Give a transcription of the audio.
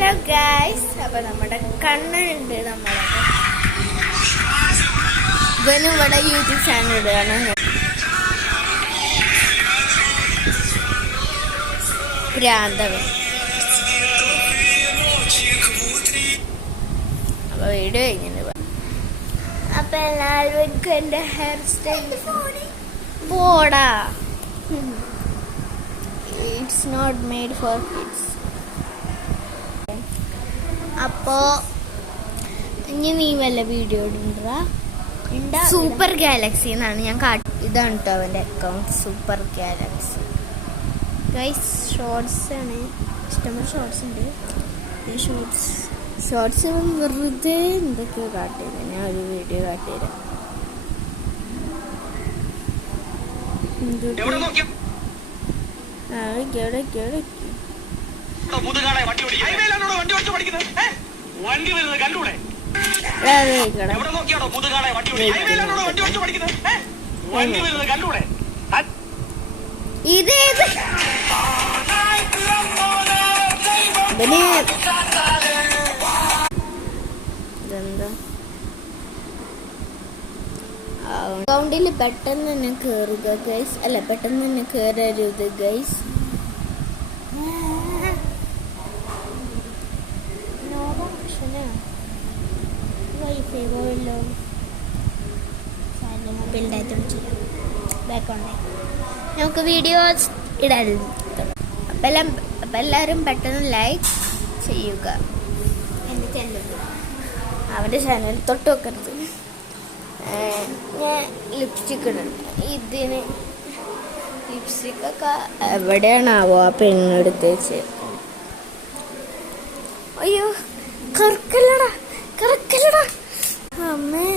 Hello guys, അപ്പൊ നമ്മുടെ കണ്ണനുണ്ട്. നമ്മുടെ ഇവനും ഇവിടെ യൂട്യൂബ് ചാനൽ ഇടുകയാണ്. പ്രാന്തവൻ. അപ്പൊ വീഡിയോ ഇങ്ങനെ അപ്പൊ എല്ലാവർക്കും എന്റെ ഹെയർ സ്റ്റൈൽ പോടാ. It's not made for kids. അപ്പോ ഇനി നീ വല്ല വീഡിയോ ഇടുണ്ടാ? സൂപ്പർ ഗാലക്സി എന്നാണ് ഞാൻ ഇതാണ് കേട്ടോ അവൻ്റെ account, super Galaxy. Guys shorts ആണ്, ഇഷ്ടംപോലെ ഷോർട്സ് ഉണ്ട്. ഈ ഷോർട്സ് വെറുതെ എന്തൊക്കെയോ കാട്ടിയത്. ഞാൻ ഒരു വീഡിയോ കാട്ടിത്തരാം. ഇതേത് അക്കൗണ്ടിൽ പെട്ടെന്ന് തന്നെ കയറുക ഗൈസ്. അല്ല, പെട്ടെന്ന് തന്നെ കയറരുത് ഗൈസ്. വൈഫൈ പോയല്ലോ. നമുക്ക് വീഡിയോസ് ഇടാറുണ്ട്. അപ്പം എല്ലാവരും പെട്ടെന്ന് ലൈക്ക് ചെയ്യുക. എൻ്റെ ചാനൽ, അവൻ്റെ ചാനൽ തൊട്ട് വെക്കരുത്. ഞാൻ ലിപ്സ്റ്റിക് ഇടുന്നുണ്ട്. ഇതിന് ലിപ്സ്റ്റിക്കൊക്കെ എവിടെയാണാവോ ആ പെണ്ണെടുത്ത് വെച്ച്. അയ്യോ, കറക്കല്ലടാ. അമ്മേ,